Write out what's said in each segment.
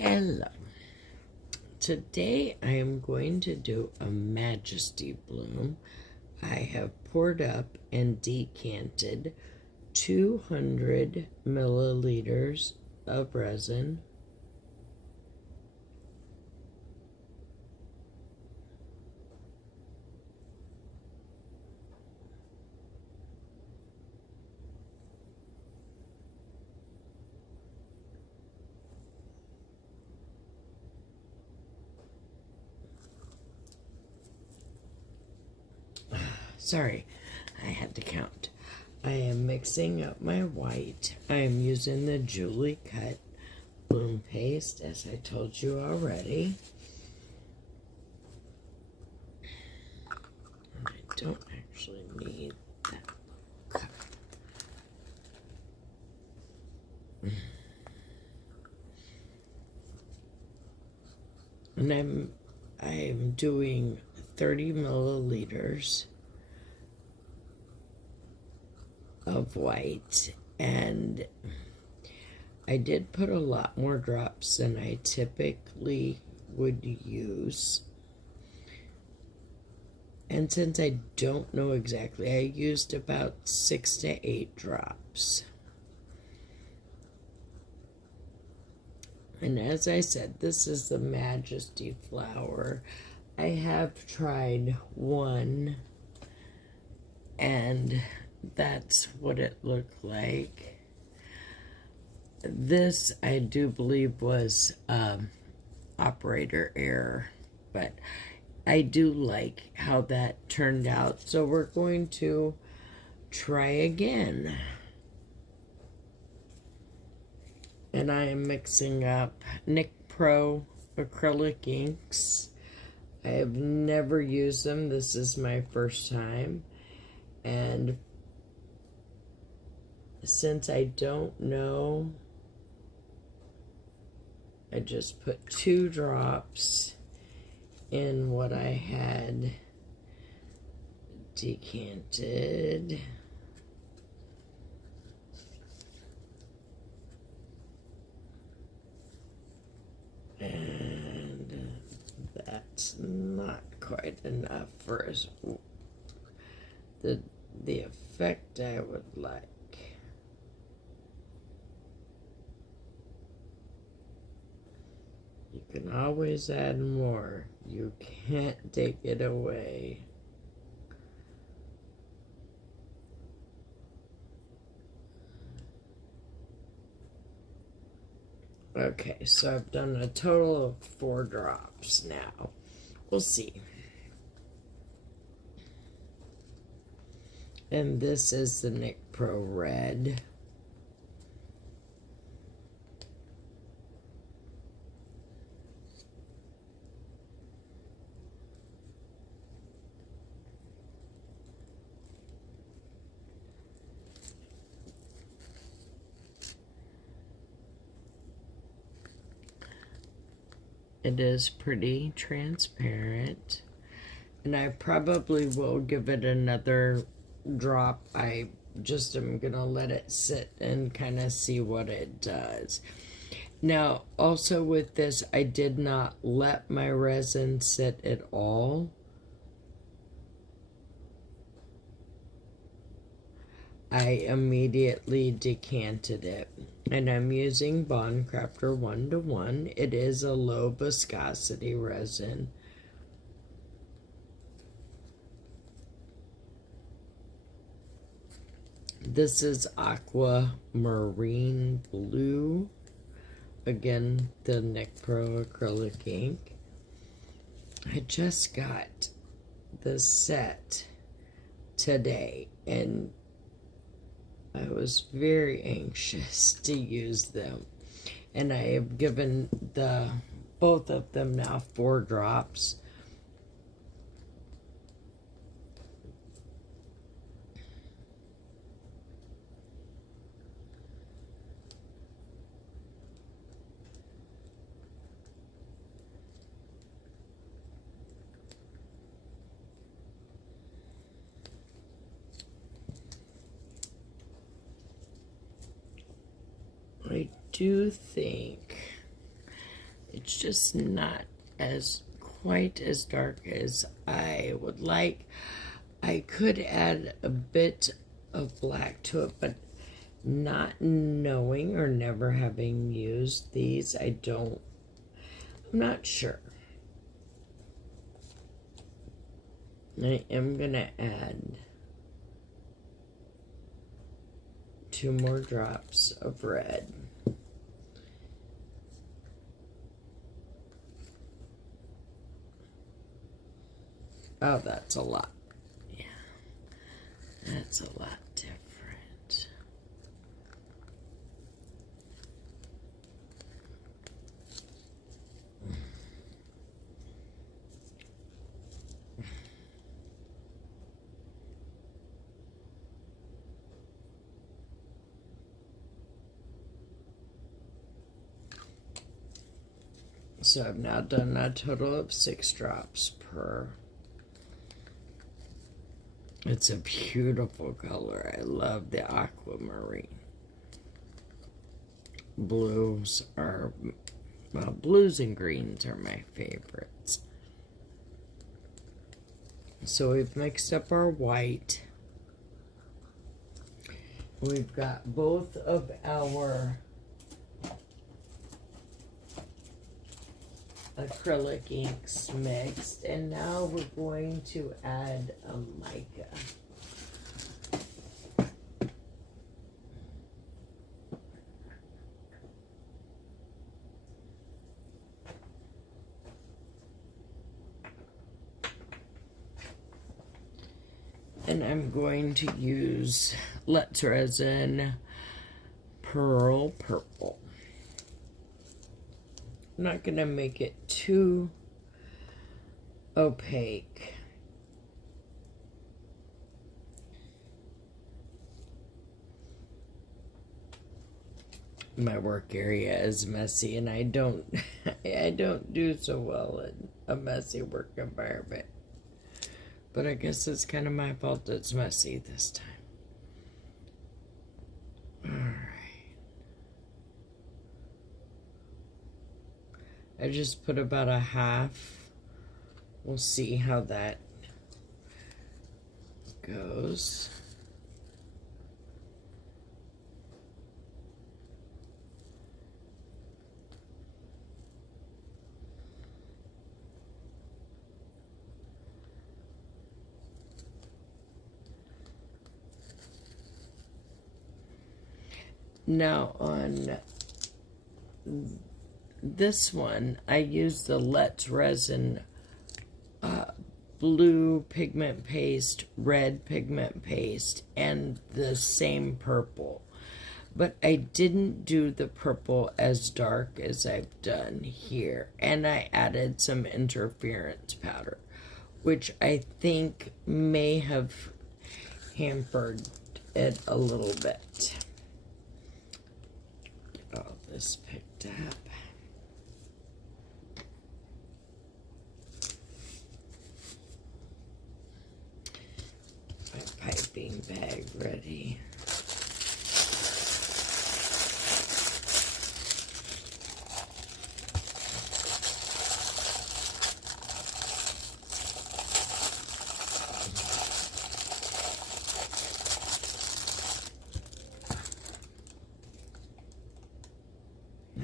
Hello. Today I am going to do a Majesty Bloom. I have poured up and decanted 200 milliliters of resin. Sorry, I had to count. I am mixing up my white. I am using the Julie Cut bloom paste, as I told you already. And I don't actually need that cup. And I'm doing 30 milliliters of white, and I did put a lot more drops than I typically would use. And since I don't know exactly, I used about 6 to 8 drops. And as I said, this is the Majesty Flower. I have tried one, and that's what it looked like. This, I do believe, was operator error, but I do like how that turned out. So we're going to try again. And I am mixing up Mica acrylic inks. I have never used them. This is my first time. And since I don't know, I just put 2 drops in what I had decanted. And that's not quite enough for the effect I would like. You can always add more. You can't take it away. Okay, so I've done a total of 4 drops now. We'll see. And this is the Mica Red. It is pretty transparent, and I probably will give it another drop. I just am gonna let it sit and kind of see what it does. Now, also with this, I did not let my resin sit at all. I immediately decanted it. And I'm using Bond Crafter 1:1. It is a low viscosity resin. This is Aquamarine Blue. Again, the Mica acrylic ink. I just got the set today, and I was very anxious to use them, and I have given both of them now 4 drops. I do think It's just not as quite as dark as I would like. I could add a bit of black to it, but not knowing or never having used these, I'm not sure. I am gonna add 2 more drops of red. Oh, that's a lot. Yeah, that's a lot different. So I've now done a total of 6 drops per. It's a beautiful color. I love the aquamarine. Blues are, well, blues and greens are my favorites. So we've mixed up our white. We've got both of our acrylic inks mixed, and now we're going to add a mica. And I'm going to use Let's Resin Pearl Purple. I'm not going to make it too opaque. My work area is messy, and I don't I don't do so well in a messy work environment. But I guess it's kind of my fault it's messy this time. Alright. I just put about a half. We'll see how that goes. Now on this one, I used the Let's Resin blue pigment paste, red pigment paste, and the same purple. But I didn't do the purple as dark as I've done here. And I added some interference powder, which I think may have hampered it a little bit. Get all this picked up. My piping bag ready.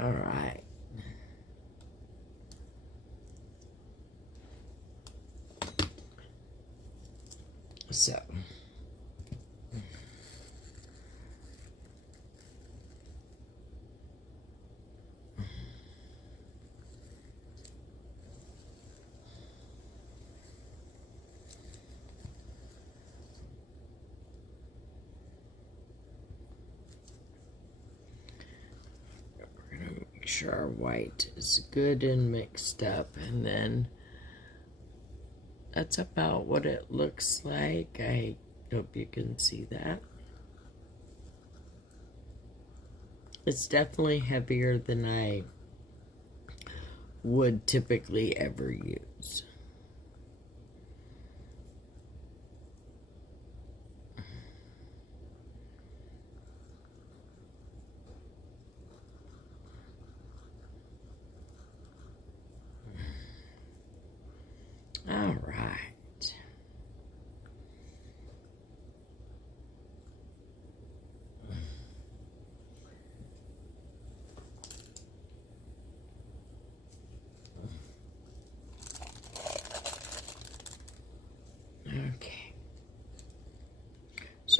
All right. So, we're going to make sure our white is good and mixed up, and then that's about what it looks like. I hope you can see that. It's definitely heavier than I would typically ever use.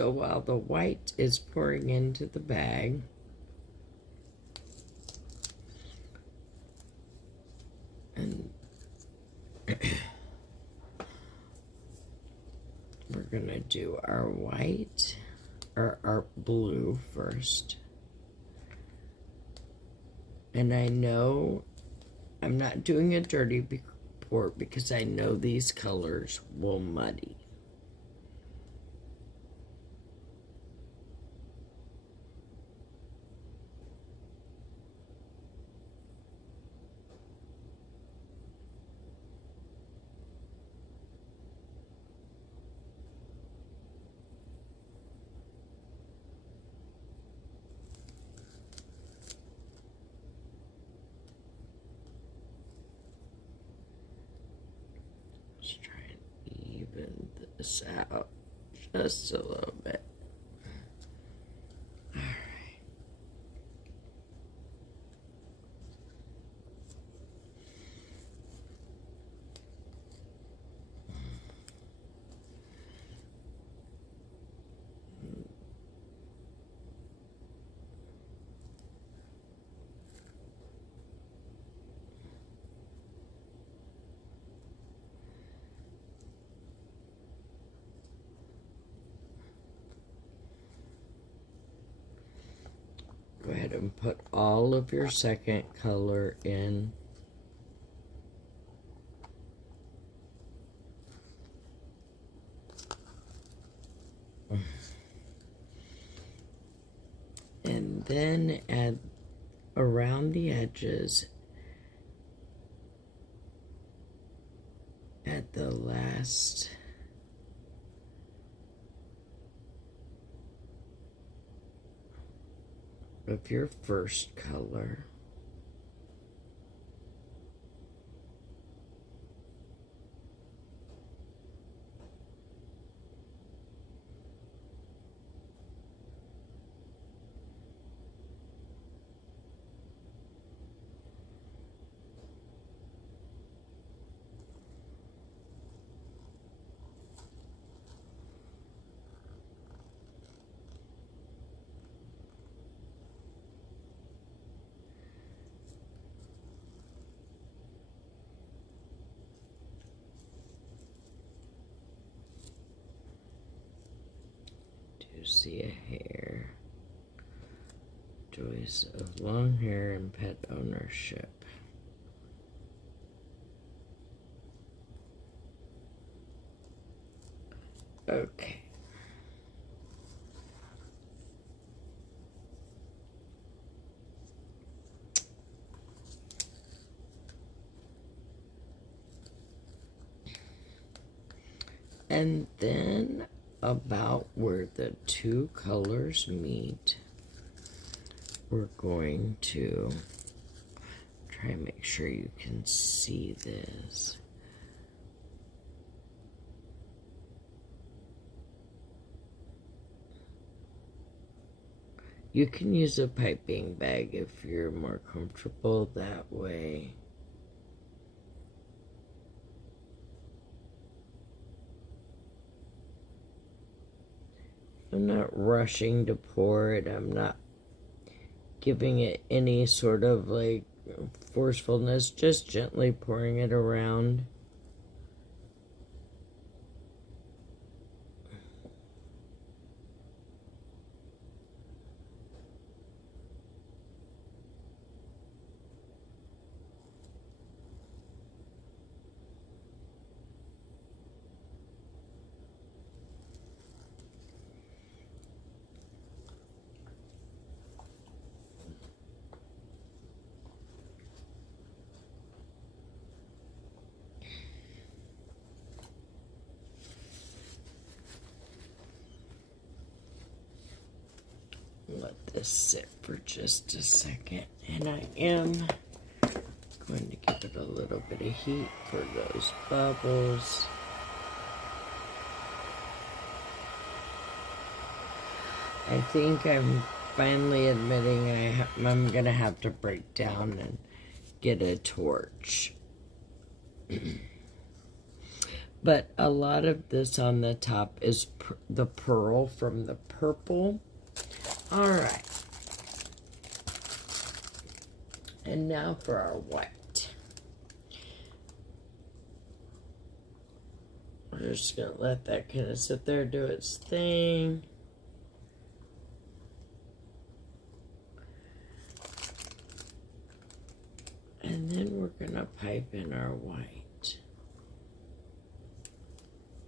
So while the white is pouring into the bag, and we're gonna do our white, or our blue first. And I know I'm not doing a dirty pour because I know these colors will muddy. This out just a little bit. All right. Go ahead and put all of your second color in. And then add around the edges at the last of your first color. See a hair, joys of long hair and pet ownership. Okay. And then about where the two colors meet, we're going to try and make sure you can see this. You can use a piping bag if you're more comfortable that way. I'm not rushing to pour it. I'm not giving it any sort of like forcefulness, just gently pouring it around. Let this sit for just a second, and I am going to give it a little bit of heat for those bubbles. I think I'm finally admitting I'm gonna have to break down and get a torch. But a lot of this on the top is the pearl from the purple. All right. And now for our white. We're just going to let that kind of sit there, do its thing. And then we're going to pipe in our white.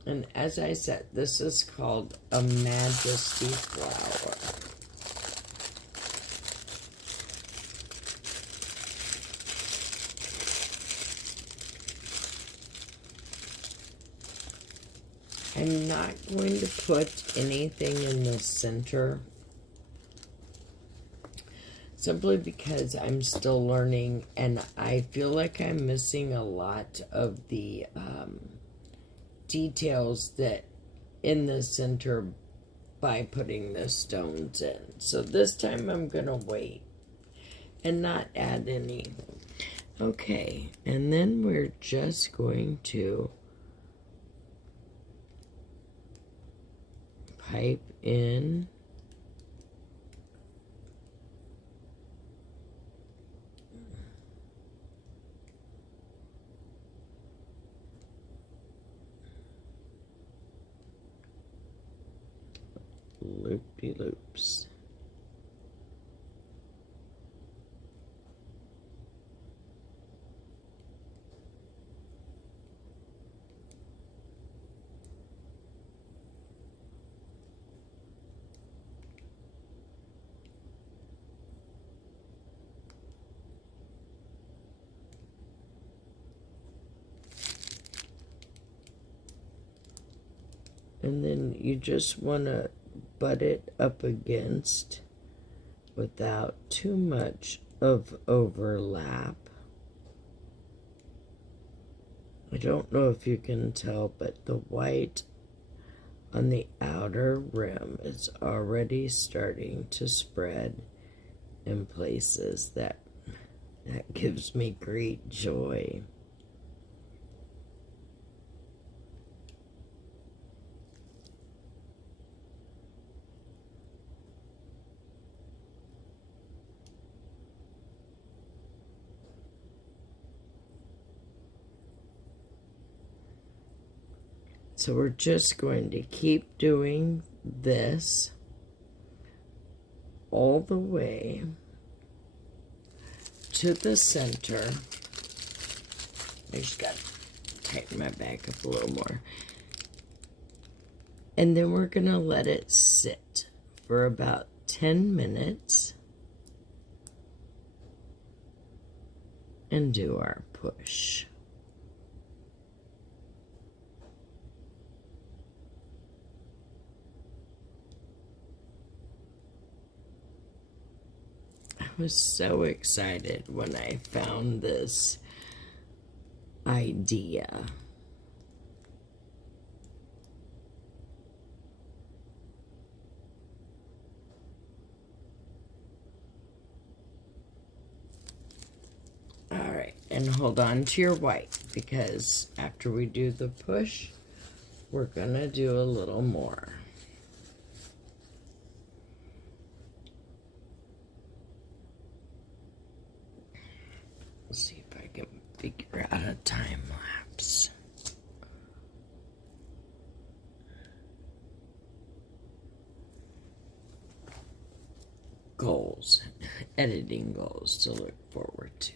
And as I said, this is called a Majesty Flower. I'm not going to put anything in the center, simply because I'm still learning and I feel like I'm missing a lot of the details that in the center by putting the stones in. So this time I'm gonna wait and not add any. Okay, and then we're just going to pipe in loop-de-loops. And then you just want to butt it up against without too much of overlap. I don't know if you can tell, but the white on the outer rim is already starting to spread in places that gives me great joy. So we're just going to keep doing this all the way to the center. I just got to tighten my back up a little more. And then we're going to let it sit for about 10 minutes and do our push. I was so excited when I found this idea. All right, and hold on to your white, because after we do the push, we're gonna do a little more. Let's see if I can figure out a time lapse. Goals, editing goals to look forward to.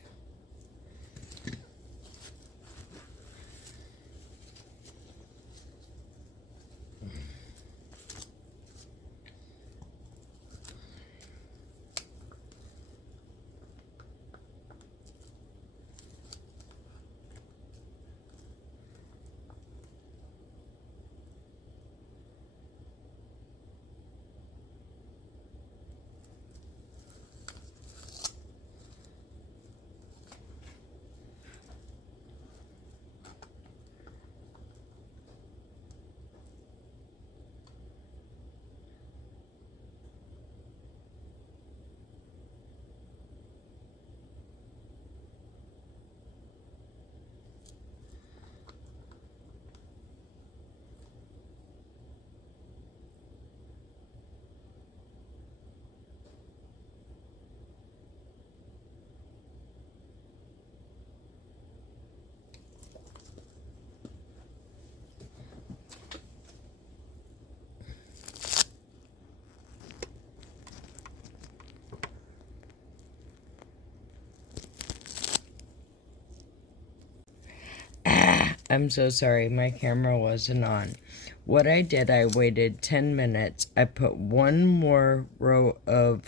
I'm so sorry, my camera wasn't on. What I did, I waited 10 minutes. I put one more row of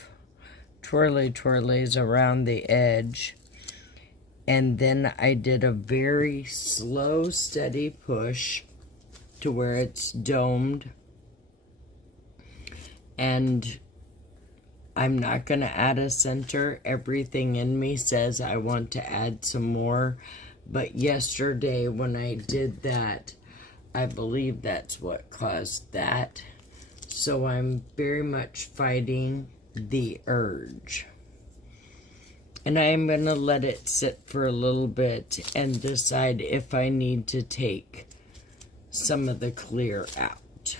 twirlies around the edge. And then I did a very slow, steady push to where it's domed. And I'm not going to add a center. Everything in me says I want to add some more. But yesterday when I did that, I believe that's what caused that. So I'm very much fighting the urge. And I am going to let it sit for a little bit and decide if I need to take some of the clear out.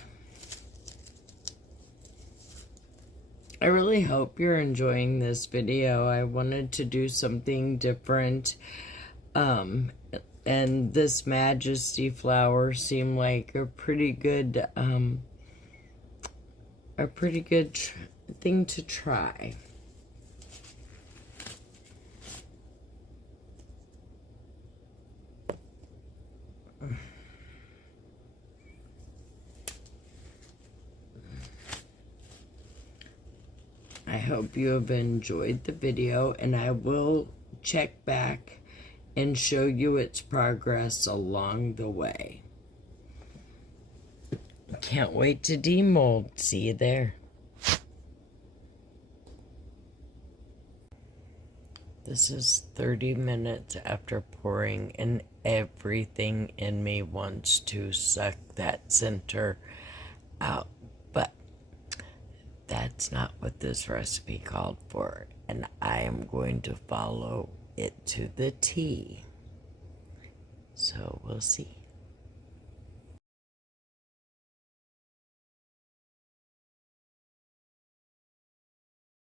I really hope you're enjoying this video. I wanted to do something different. And this Majesty Flower seemed like a pretty good thing to try. I hope you have enjoyed the video, and I will check back and show you its progress along the way. Can't wait to demold. See you there. This is 30 minutes after pouring, and everything in me wants to suck that center out. But that's not what this recipe called for, and I am going to follow it to the T. So we'll see.